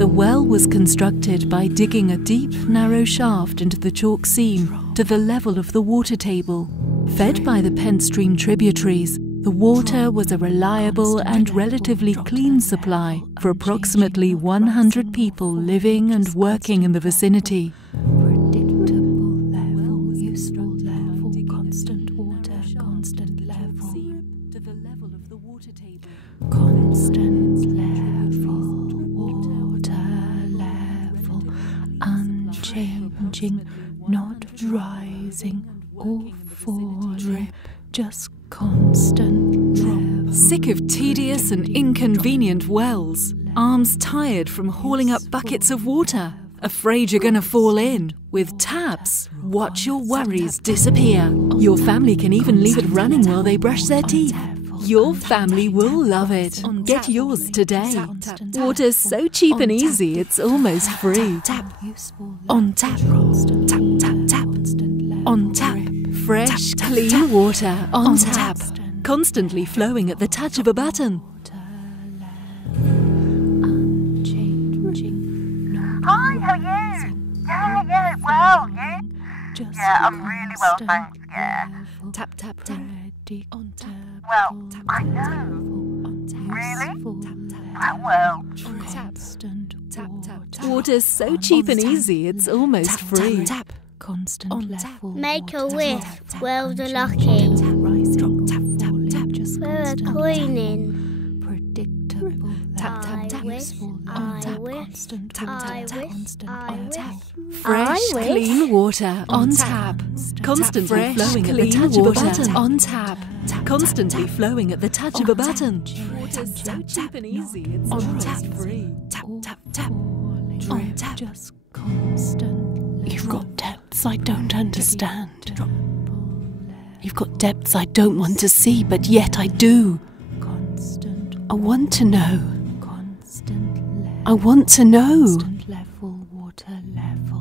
The well was constructed by digging a deep, narrow shaft into the chalk seam to the level of the water table. Fed by the Pent Stream tributaries, the water was a reliable and relatively clean supply for approximately 100 people living and working in the vicinity. Constant water level water level, unchanging, not rising or falling, just constant level. Sick of tedious and inconvenient wells, arms tired from hauling up buckets of water, afraid you're gonna fall in? With taps, watch your worries disappear. Your family can even leave it running while they brush their teeth. Your family will love it. Get yours today. Water's so cheap and easy, it's almost free. On tap. Tap, tap, tap. On tap. Fresh, clean water on tap. Constantly flowing at the touch of a button. Hi, how are you? Yeah, well, you? Yeah, I'm really well, thanks, yeah. Tap, tap, tap. Well, I know. Really? Well. Tap, tap, tap. Water's so cheap and easy, it's almost free. Tap, constant level. Make a wish, well the lucky. We're a cleaning. Tap, tap, tap. I wish. Fresh, clean water on tap. Constantly flowing at the touch of a button. On tap. Constantly flowing at the touch of a button. Water's so cheap and easy, it's almost free. Tap, tap, tap. On tap. Just constant. You've got depths I don't understand. You've got depths I don't want to see, but yet I do. I want to know. I want to know.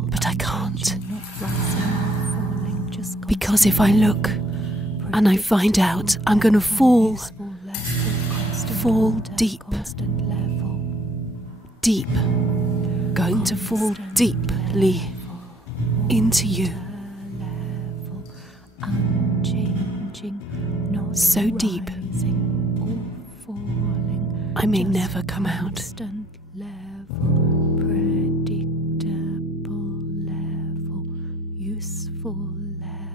But I can't. Because if I look and I find out, I'm going to fall. Fall deep. Deep. Going to fall deeply into you. So deep, I may never come out.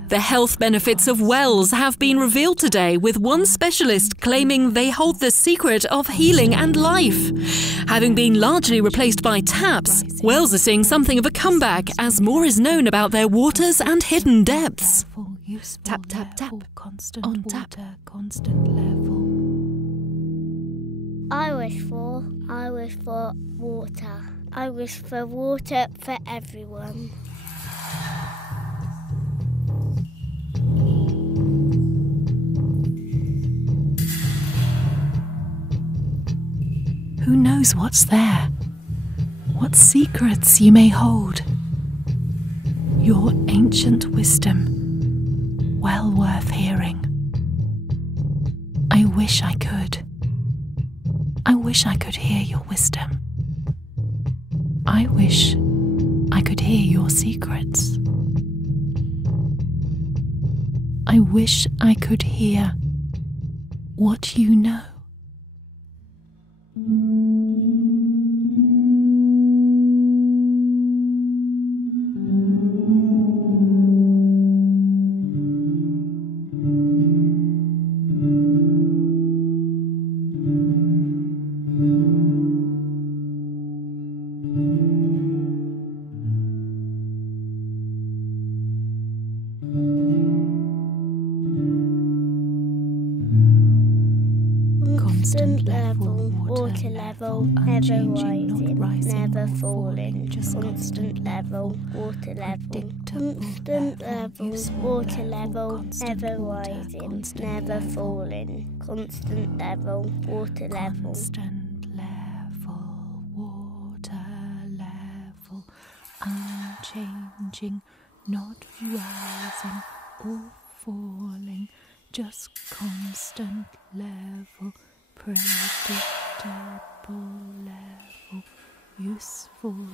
The health benefits of wells have been revealed today, with one specialist claiming they hold the secret of healing and life. Having been largely replaced by taps, wells are seeing something of a comeback as more is known about their waters and hidden depths. Tap, tap, tap. On tap. Constant level. I wish for water. I wish for water for everyone. Who knows what's there? What secrets you may hold? Your ancient wisdom, well worth hearing. I wish I could. I wish I could hear your wisdom. I wish I could hear your secrets. I wish I could hear what you know. Constant level, water level, never rising, never falling. Constant level, water level, constant level, water level, never rising, never falling. Constant level, water level. Constant level, water level, unchanging, not rising or falling, just constant level. Predictable level, useful. falling.